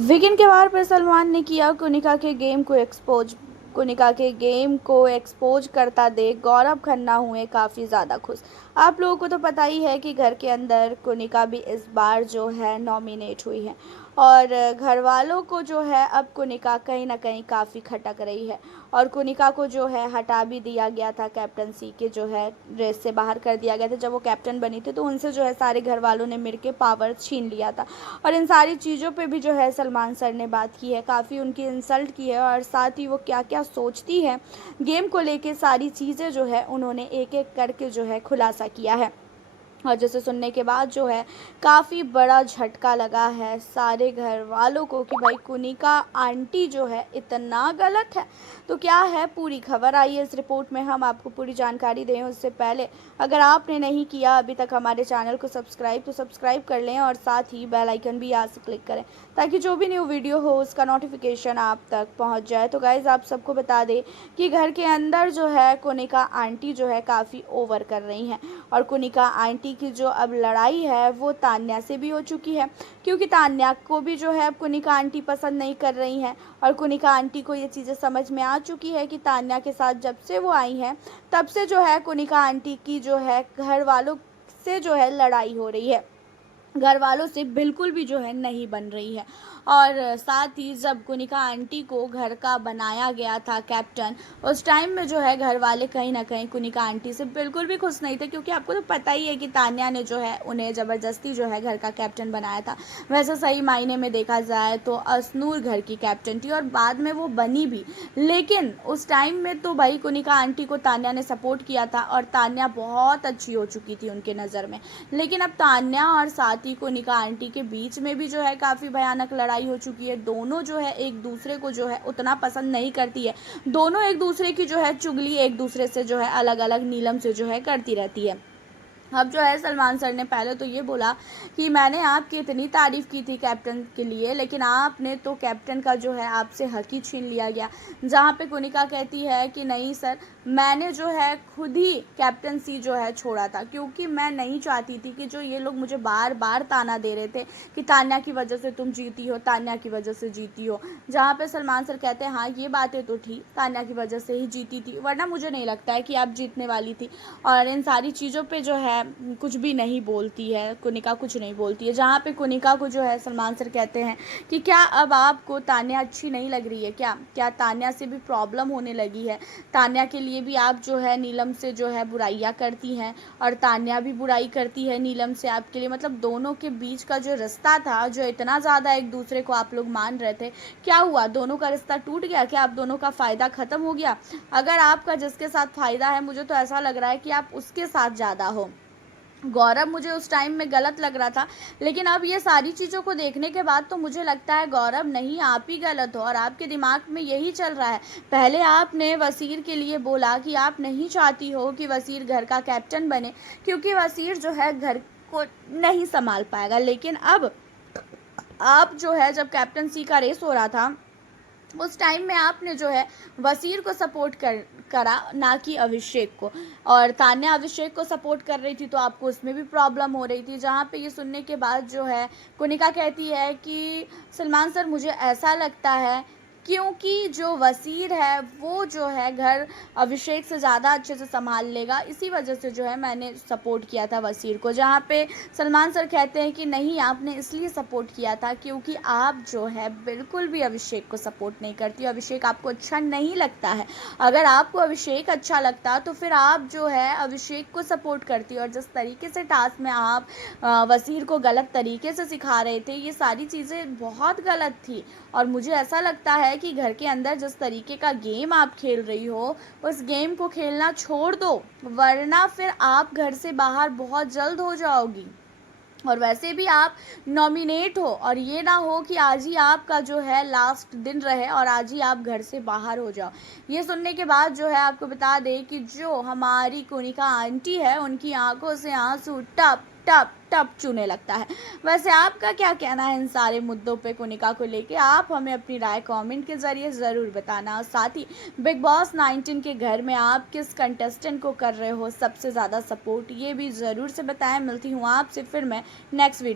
Weekend के वार पर सलमान ने किया कुनिका के गेम को एक्सपोज। कुनिका के गेम को एक्सपोज करता देख गौरव खन्ना हुए काफ़ी ज़्यादा खुश। आप लोगों को तो पता ही है कि घर के अंदर कुनिका भी इस बार जो है नॉमिनेट हुई है और घर वालों को जो है अब कुनिका कहीं ना कहीं काफ़ी खटक रही है और कुनिका को जो है हटा भी दिया गया था, कैप्टनसी के जो है रेस से बाहर कर दिया गया था। जब वो कैप्टन बनी थी तो उनसे जो है सारे घर वालों ने मिलकर पावर छीन लिया था और इन सारी चीज़ों पे भी जो है सलमान सर ने बात की है, काफ़ी उनकी इंसल्ट की है और साथ ही वो क्या क्या सोचती है गेम को लेके सारी चीज़ें जो है उन्होंने एक एक करके जो है खुलासा किया है। और जिसे सुनने के बाद जो है काफ़ी बड़ा झटका लगा है सारे घर वालों को कि भाई कुनिका आंटी जो है इतना गलत है। तो क्या है पूरी खबर, आई है इस रिपोर्ट में हम आपको पूरी जानकारी दें। उससे पहले अगर आपने नहीं किया अभी तक हमारे चैनल को सब्सक्राइब तो सब्सक्राइब कर लें और साथ ही बेल आइकन भी यहाँ से क्लिक करें ताकि जो भी न्यू वीडियो हो उसका नोटिफिकेशन आप तक पहुँच जाए। तो गाइज़ आप सबको बता दें कि घर के अंदर जो है कुनिका आंटी जो है काफ़ी ओवर कर रही हैं और कुनिका आंटी की जो अब लड़ाई है वो तान्या से भी हो चुकी है, क्योंकि तान्या को भी जो है अब कुनिका आंटी पसंद नहीं कर रही हैं और कुनिका आंटी को ये चीज़ें समझ में आ चुकी है कि तान्या के साथ जब से वो आई हैं तब से जो है कुनिका आंटी की जो है घर वालों से जो है लड़ाई हो रही है, घर वालों से बिल्कुल भी जो है नहीं बन रही है। और साथ ही जब कुनिका आंटी को घर का बनाया गया था कैप्टन, उस टाइम में जो है घर वाले कहीं ना कहीं कुनिका आंटी से बिल्कुल भी खुश नहीं थे, क्योंकि आपको तो पता ही है कि तान्या ने जो है उन्हें ज़बरदस्ती जो है घर का कैप्टन बनाया था। वैसे सही मायने में देखा जाए तो असनूर घर की कैप्टन थी और बाद में वो बनी भी, लेकिन उस टाइम में तो भाई कुनिका आंटी को तान्या ने सपोर्ट किया था और तान्या बहुत अच्छी हो चुकी थी उनके नज़र में। लेकिन अब तान्या और साथ ही कुनिका आंटी के बीच में भी जो है काफ़ी भयानक लड़ाई हो चुकी है। दोनों जो है एक दूसरे को जो है उतना पसंद नहीं करती है, दोनों एक दूसरे की जो है चुगली एक दूसरे से जो है अलग अलग नीलम से जो है करती रहती है। अब जो है सलमान सर ने पहले तो ये बोला कि मैंने आपकी इतनी तारीफ़ की थी कैप्टन के लिए, लेकिन आपने तो कैप्टन का जो है आपसे हक ही छीन लिया गया। जहाँ पे कुनिका कहती है कि नहीं सर, मैंने जो है खुद ही कैप्टनसी जो है छोड़ा था, क्योंकि मैं नहीं चाहती थी कि जो ये लोग मुझे बार बार ताना दे रहे थे कि तान्या की वजह से तुम जीती हो, तान्या की वजह से जीती हो। जहाँ पे सलमान सर कहते हैं हाँ ये बातें तो थी, तान्या की वजह से ही जीती थी, वरना मुझे नहीं लगता है कि आप जीतने वाली थी। और इन सारी चीज़ों पे जो है कुछ भी नहीं बोलती है कुनिका, कुछ नहीं बोलती है। जहाँ पे कुनिका को जो है सलमान सर कहते हैं कि क्या अब आपको तान्या अच्छी नहीं लग रही है, क्या तान्या से भी प्रॉब्लम होने लगी है, तान्या के लिए भी आप जो है नीलम से जो है बुराइयाँ करती हैं और तान्या भी बुराई करती है नीलम से आपके लिए। मतलब दोनों के बीच का जो रिश्ता था, जो इतना ज़्यादा एक दूसरे को आप लोग मान रहे थे, क्या हुआ? दोनों का रिश्ता टूट गया क्या? आप दोनों का फ़ायदा ख़त्म हो गया? अगर आपका जिसके साथ फ़ायदा है, मुझे तो ऐसा लग रहा है कि आप उसके साथ ज़्यादा हो। गौरव मुझे उस टाइम में गलत लग रहा था, लेकिन अब ये सारी चीज़ों को देखने के बाद तो मुझे लगता है गौरव नहीं, आप ही गलत हो और आपके दिमाग में यही चल रहा है। पहले आपने वसीर के लिए बोला कि आप नहीं चाहती हो कि वसीर घर का कैप्टन बने, क्योंकि वसीर जो है घर को नहीं संभाल पाएगा, लेकिन अब आप जो है जब कैप्टनसी का रेस हो रहा था उस टाइम में आपने जो है वसीर को सपोर्ट करा, ना कि अभिषेक को। और तान्या अभिषेक को सपोर्ट कर रही थी तो आपको उसमें भी प्रॉब्लम हो रही थी। जहाँ पे ये सुनने के बाद जो है कुनिका कहती है कि सलमान सर मुझे ऐसा लगता है क्योंकि जो वसीर है वो जो है घर अभिषेक से ज़्यादा अच्छे से संभाल लेगा, इसी वजह से जो है मैंने सपोर्ट किया था वसीर को। जहाँ पे सलमान सर कहते हैं कि नहीं, आपने इसलिए सपोर्ट किया था क्योंकि आप जो है बिल्कुल भी अभिषेक को सपोर्ट नहीं करती, अभिषेक आपको अच्छा नहीं लगता है। अगर आपको अभिषेक अच्छा लगता तो फिर आप जो है अभिषेक को सपोर्ट करती। और जिस तरीके से टास्क में आप वसीर को गलत तरीके से सिखा रहे थे, ये सारी चीज़ें बहुत गलत थी और मुझे ऐसा लगता है कि घर के अंदर जिस तरीके का गेम आप खेल रही हो उस गेम को खेलना छोड़ दो, वरना फिर आप घर से बाहर बहुत जल्द हो जाओगी। और वैसे भी आप नॉमिनेट हो और ये ना हो कि आज ही आपका जो है लास्ट दिन रहे और आज ही आप घर से बाहर हो जाओ। ये सुनने के बाद जो है आपको बता दें कि जो हमारी कुनिका आंटी है उनकी आंखों से आंसू टप टप टप चूने लगता है। वैसे आपका क्या कहना है इन सारे मुद्दों पे कुनिका को लेके? आप हमें अपनी राय कमेंट के ज़रिए ज़रूर बताना। और साथ ही बिग बॉस 19 के घर में आप किस कंटेस्टेंट को कर रहे हो सबसे ज़्यादा सपोर्ट, ये भी ज़रूर से बताएं। मिलती हूँ आपसे फिर मैं नेक्स्ट वीडियो।